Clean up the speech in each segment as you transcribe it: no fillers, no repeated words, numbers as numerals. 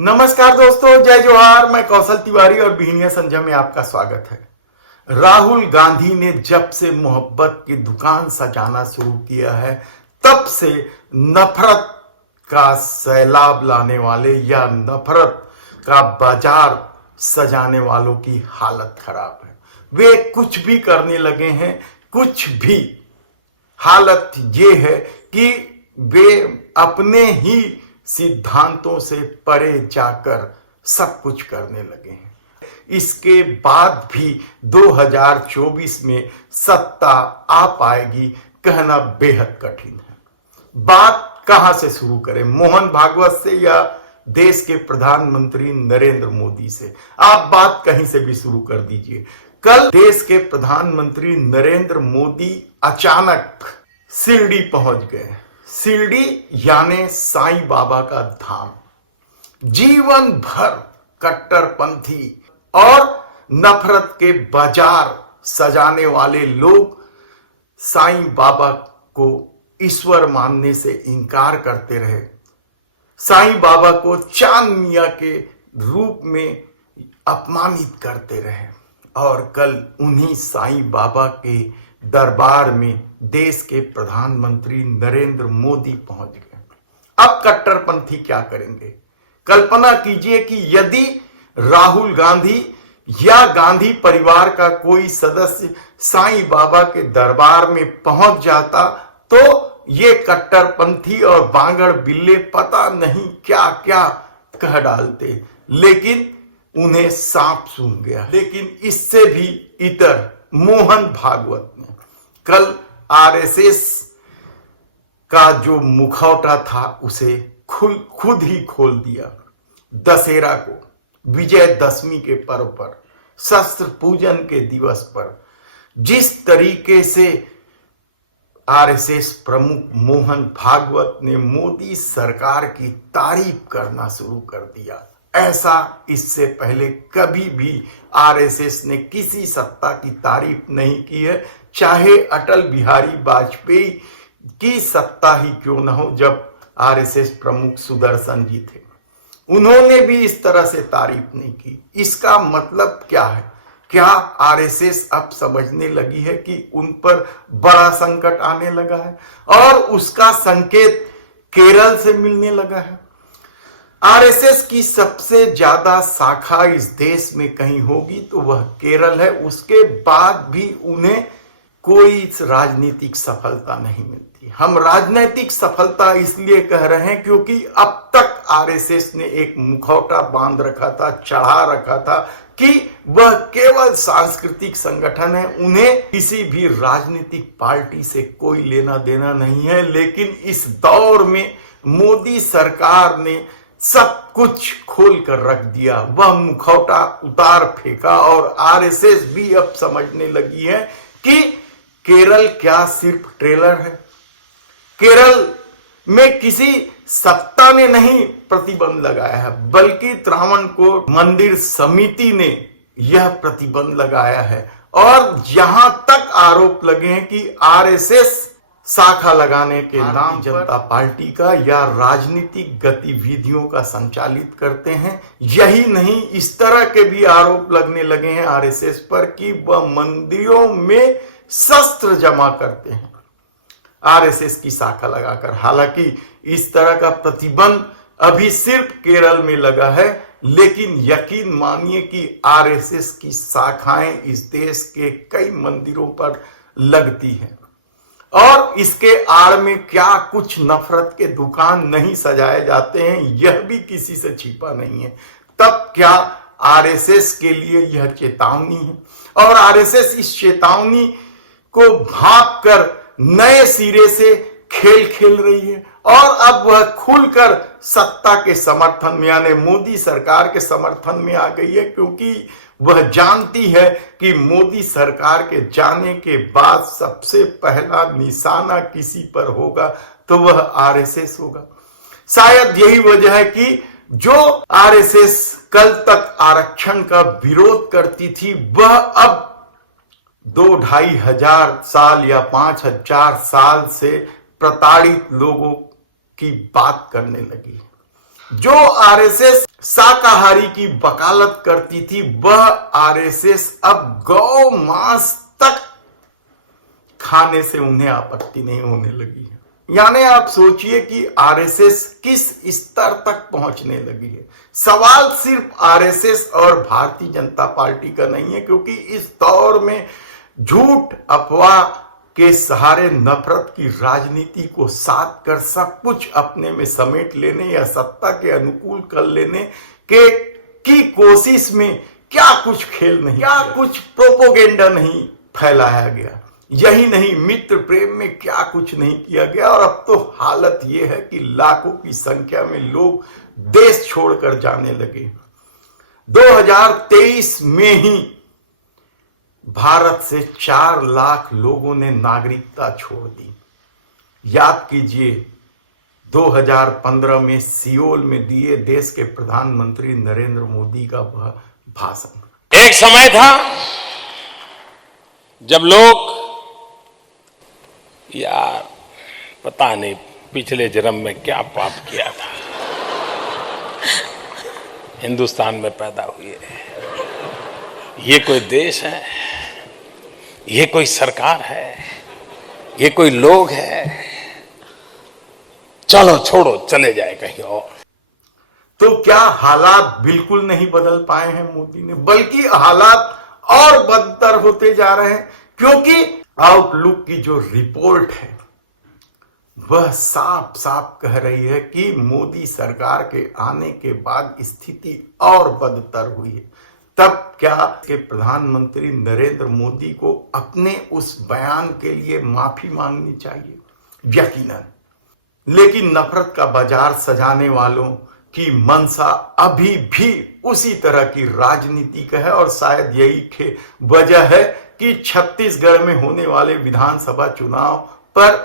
नमस्कार दोस्तों, जय जोहार। मैं कौशल तिवारी और बिहनिया संजय में आपका स्वागत है। राहुल गांधी ने जब से मोहब्बत की दुकान सजाना शुरू किया है, तब से नफरत का सैलाब लाने वाले या नफरत का बाजार सजाने वालों की हालत खराब है। वे कुछ भी करने लगे हैं, कुछ भी। हालत ये है कि वे अपने ही सिद्धांतों से परे जाकर सब कुछ करने लगे हैं। इसके बाद भी 2024 में सत्ता आ पाएगी कहना बेहद कठिन है। बात कहां से शुरू करें, मोहन भागवत से या देश के प्रधानमंत्री नरेंद्र मोदी से? आप बात कहीं से भी शुरू कर दीजिए। कल देश के प्रधानमंत्री नरेंद्र मोदी अचानक शिरडी पहुंच गए। शिरडी यानी साईं बाबा का धाम। जीवन भर कट्टरपंथी और नफरत के बाजार सजाने वाले लोग साईं बाबा को ईश्वर मानने से इनकार करते रहे। साईं बाबा को चांद मियां के रूप में अपमानित करते रहे और कल उन्हीं साईं बाबा के दरबार में देश के प्रधानमंत्री नरेंद्र मोदी पहुंच गए। अब कट्टरपंथी क्या करेंगे? कल्पना कीजिए कि यदि राहुल गांधी या गांधी परिवार का कोई सदस्य साईं बाबा के दरबार में पहुंच जाता तो ये कट्टरपंथी और बांगड़ बिल्ले पता नहीं क्या क्या कह डालते, लेकिन उन्हें सांप सूंघ गया। लेकिन इससे भी इतर मोहन भागवत ने कल आरएसएस का जो मुखौटा था उसे खुद ही खोल दिया। दशहरा को, विजयदशमी के पर्व पर, शस्त्र पूजन के दिवस पर जिस तरीके से आरएसएस प्रमुख मोहन भागवत ने मोदी सरकार की तारीफ करना शुरू कर दिया, ऐसा इससे पहले कभी भी आरएसएस ने किसी सत्ता की तारीफ नहीं की है, चाहे अटल बिहारी वाजपेयी की सत्ता ही क्यों न हो। जब आरएसएस प्रमुख सुदर्शन जी थे, उन्होंने भी इस तरह से तारीफ नहीं की। इसका मतलब क्या है? क्या आरएसएस अब समझने लगी है कि उन पर बड़ा संकट आने लगा है और उसका संकेत केरल से मिलने लगा है? आरएसएस की सबसे ज्यादा शाखा इस देश में कहीं होगी तो वह केरल है। उसके बाद भी उन्हें कोई राजनीतिक सफलता नहीं मिलती। हम राजनीतिक सफलता इसलिए कह रहे हैं क्योंकि अब तक आरएसएस ने एक मुखौटा बांध रखा था, चढ़ा रखा था कि वह केवल सांस्कृतिक संगठन है, उन्हें किसी भी राजनीतिक पार्टी से कोई लेना देना नहीं है। लेकिन इस दौर में मोदी सरकार ने सब कुछ खोल कर रख दिया, वह मुखौटा उतार फेंका और आरएसएस भी अब समझने लगी है कि केरल क्या सिर्फ ट्रेलर है। केरल में किसी सत्ता ने नहीं प्रतिबंध लगाया है, बल्कि त्रावणकोर मंदिर समिति ने यह प्रतिबंध लगाया है। और यहां तक आरोप लगे हैं कि आरएसएस शाखा लगाने के नाम जनता पार्टी का या राजनीतिक गतिविधियों का संचालित करते हैं। यही नहीं, इस तरह के भी आरोप लगने लगे हैं आरएसएस पर कि वह मंदिरों में शस्त्र जमा करते हैं आरएसएस की शाखा लगाकर। हालांकि इस तरह का प्रतिबंध अभी सिर्फ केरल में लगा है, लेकिन यकीन मानिए कि आरएसएस की शाखाएं इस देश के कई मंदिरों पर लगती हैं और इसके आड़ में क्या कुछ नफरत के दुकान नहीं सजाए जाते हैं, यह भी किसी से छिपा नहीं है। तब क्या आरएसएस के लिए यह चेतावनी है? और आरएसएस इस चेतावनी को भांप कर नए सिरे से खेल खेल रही है और अब वह खुलकर सत्ता के समर्थन में यानी मोदी सरकार के समर्थन में आ गई है, क्योंकि वह जानती है कि मोदी सरकार के जाने के बाद सबसे पहला निशाना किसी पर होगा तो वह आरएसएस होगा। शायद यही वजह है कि जो आरएसएस कल तक आरक्षण का विरोध करती थी, वह अब 2-2.5 हजार साल या 5,000 साल से प्रताड़ित लोगों की बात करने लगी। जो आरएसएस शाकाहारी की वकालत करती थी, वह आरएसएस अब गौ मांस तक खाने से उन्हें आपत्ति नहीं होने लगी है। यानी आप सोचिए कि आरएसएस किस स्तर तक पहुंचने लगी है। सवाल सिर्फ आरएसएस और भारतीय जनता पार्टी का नहीं है, क्योंकि इस दौर में झूठ अफवाह के सहारे नफरत की राजनीति को साध कर सब कुछ अपने में समेट लेने या सत्ता के अनुकूल कर लेने की कोशिश में क्या कुछ खेल नहीं, क्या कुछ प्रोपोगेंडा नहीं फैलाया गया। यही नहीं, मित्र प्रेम में क्या कुछ नहीं किया गया। और अब तो हालत यह है कि लाखों की संख्या में लोग देश छोड़कर जाने लगे। 2023 में ही भारत से 4 लाख लोगों ने नागरिकता छोड़ दी। याद कीजिए 2015 में सियोल में दिए देश के प्रधानमंत्री नरेंद्र मोदी का वह भाषण। एक समय था जब लोग यार पता नहीं पिछले जन्म में क्या पाप किया था, हिंदुस्तान में पैदा हुए, ये कोई देश है, ये कोई सरकार है, ये कोई लोग है, चलो छोड़ो चले जाए कहीं और। तो क्या हालात बिल्कुल नहीं बदल पाए हैं मोदी ने, बल्कि हालात और बदतर होते जा रहे हैं। क्योंकि आउटलुक की जो रिपोर्ट है वह साफ साफ कह रही है कि मोदी सरकार के आने के बाद स्थिति और बदतर हुई है। तब क्या के प्रधानमंत्री नरेंद्र मोदी को अपने उस बयान के लिए माफी मांगनी चाहिए? यकीनन। लेकिन नफरत का बाजार सजाने वालों की मंशा अभी भी उसी तरह की राजनीतिक है। और शायद यही वजह है कि छत्तीसगढ़ में होने वाले विधानसभा चुनाव पर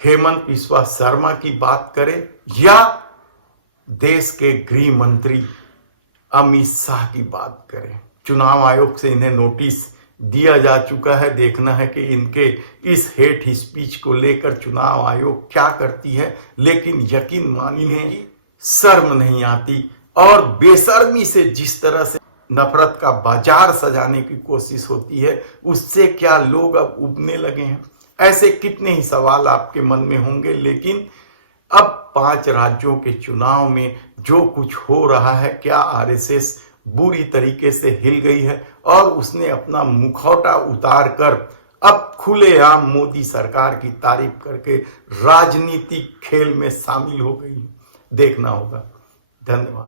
हेमंत बिस्वा शर्मा की बात करें या देश के गृह मंत्री अमित शाह की बात करें, चुनाव आयोग से इन्हें नोटिस दिया जा चुका है। देखना है कि इनके इस हेट स्पीच को लेकर चुनाव आयोग क्या करती है। लेकिन यकीन मानिए कि शर्म नहीं आती और बेशर्मी से जिस तरह से नफरत का बाजार सजाने की कोशिश होती है, उससे क्या लोग अब उबने लगे हैं। ऐसे कितने ही सवाल आपके मन में होंगे। लेकिन अब 5 राज्यों के चुनाव में जो कुछ हो रहा है, क्या आरएसएस बुरी तरीके से हिल गई है और उसने अपना मुखौटा उतार कर अब खुलेआम मोदी सरकार की तारीफ करके राजनीतिक खेल में शामिल हो गई। देखना होगा। धन्यवाद।